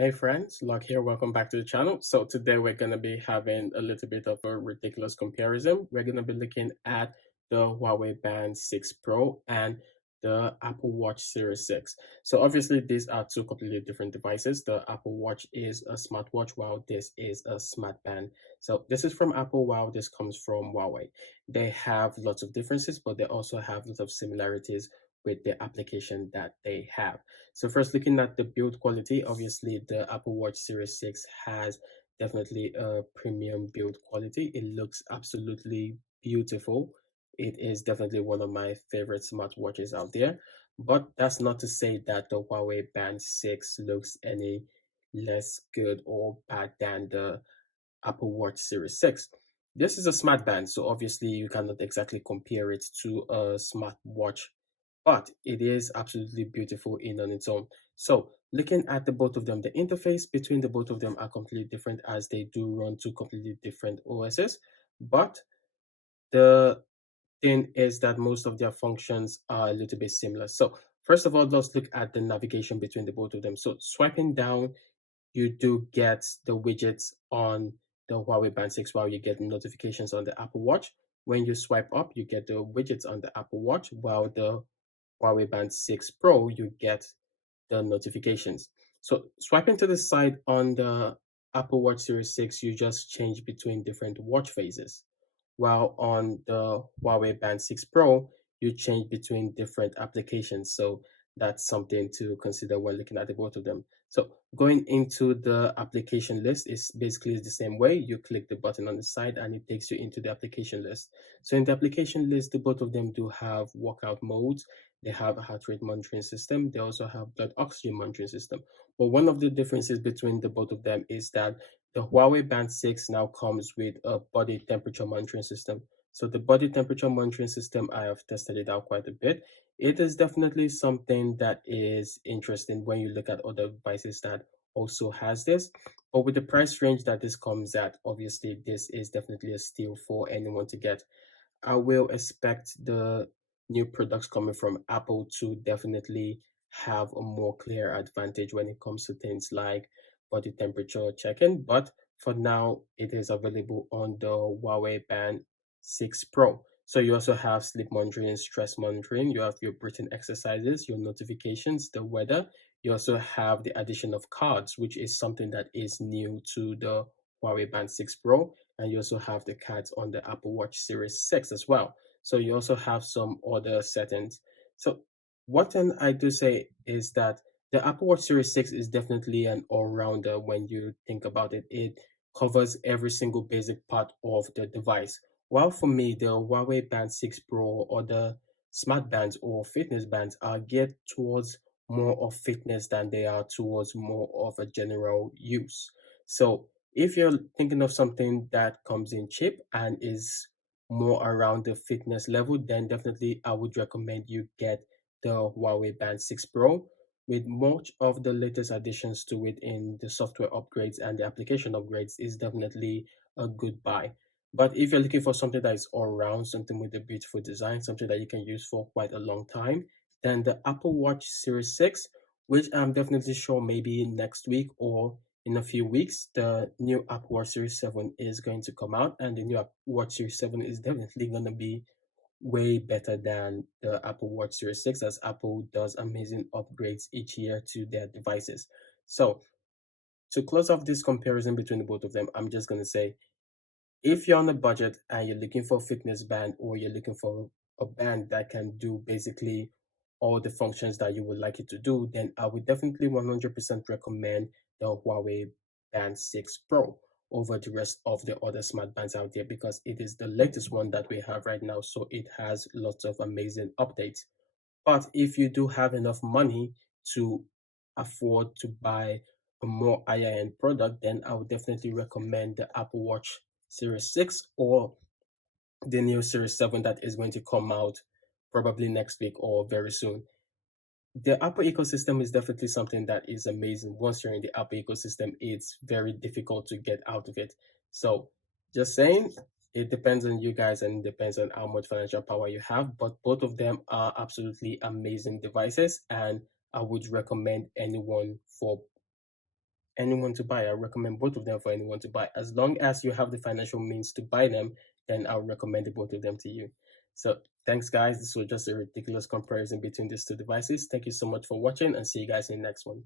Hey friends, Luck here. Welcome back to the channel. So today we're going to be having a little bit of a ridiculous comparison. We're going to be looking at the Huawei Band 6 Pro and the Apple Watch Series 6. So obviously these are two completely different devices. The Apple Watch is a smartwatch while this is a smart band. So this is from Apple while this comes from Huawei. They have lots of differences, but they also have lots of similarities with the application that they have. So first looking at the build quality, obviously the Apple Watch Series 6 has definitely a premium build quality. It looks absolutely beautiful. It is definitely one of my favorite smartwatches out there. But that's not to say that the Huawei Band 6 looks any less good or bad than the Apple Watch Series 6. This is a smart band, so obviously you cannot exactly compare it to a smartwatch, but it is absolutely beautiful in on its own. So looking at the both of them, the interface between the both of them are completely different as they do run two completely different OSs, but the thing is that most of their functions are a little bit similar. So first of all, let's look at the navigation between the both of them. So swiping down, you do get the widgets on the Huawei Band 6 while you get notifications on the Apple Watch. When you swipe up, you get the widgets on the Apple Watch, while the Huawei Band 6 Pro, you get the notifications. So swiping to the side on the Apple Watch Series 6, you just change between different watch phases. While on the Huawei Band 6 Pro, you change between different applications. So that's something to consider when looking at the both of them. So going into the application list is basically the same way. You click the button on the side and it takes you into the application list. So in the application list, the both of them do have workout modes. They have a heart rate monitoring system. They also have blood oxygen monitoring system. But one of the differences between the both of them is that the Huawei Band 6 now comes with a body temperature monitoring system. So the body temperature monitoring system, I have tested it out quite a bit. It is definitely something that is interesting when you look at other devices that also has this. But with the price range that this comes at, obviously this is definitely a steal for anyone to get. I will expect the new products coming from Apple to definitely have a more clear advantage when it comes to things like body temperature checking. But for now, it is available on the Huawei Band 6 Pro. So you also have sleep monitoring, stress monitoring, you have your breathing exercises, your notifications, the weather. You also have the addition of cards, which is something that is new to the Huawei Band 6 Pro, and you also have the cards on the Apple Watch Series 6 as well. So you also have some other settings. So what then I do say is that the Apple Watch Series 6 is definitely an all-rounder when you think about it. It covers every single basic part of the device. While for me, the Huawei Band 6 Pro or the smart bands or fitness bands are geared towards more of fitness than they are towards more of a general use. So if you're thinking of something that comes in cheap and is more around the fitness level, then definitely I would recommend you get the Huawei Band 6 Pro. With much of the latest additions to it in the software upgrades and the application upgrades is definitely a good buy. But if you're looking for something that is all round, something with a beautiful design, something that you can use for quite a long time, then the Apple Watch Series 6, which I'm definitely sure maybe next week or in a few weeks, the new Apple Watch Series 7 is going to come out, and the new Apple Watch Series 7 is definitely going to be way better than the Apple Watch Series 6, as Apple does amazing upgrades each year to their devices. So, to close off this comparison between the both of them, I'm just going to say if you're on a budget and you're looking for a fitness band or you're looking for a band that can do basically all the functions that you would like it to do, then I would definitely 100% recommend the Huawei Band 6 Pro over the rest of the other smart bands out there because it is the latest one that we have right now. So it has lots of amazing updates. But if you do have enough money to afford to buy a more higher end product, then I would definitely recommend the Apple Watch Series 6 or the new Series 7 that is going to come out probably next week or very soon. The Apple ecosystem is definitely something that is amazing. Once you're in the Apple ecosystem, it's very difficult to get out of it. So, just saying, it depends on you guys and depends on how much financial power you have. But both of them are absolutely amazing devices, and I would recommend anyone for anyone to buy. I recommend both of them for anyone to buy. As long as you have the financial means to buy them, then I'll recommend the both of them to you. So thanks, guys. This was just a ridiculous comparison between these two devices. Thank you so much for watching, and see you guys in the next one.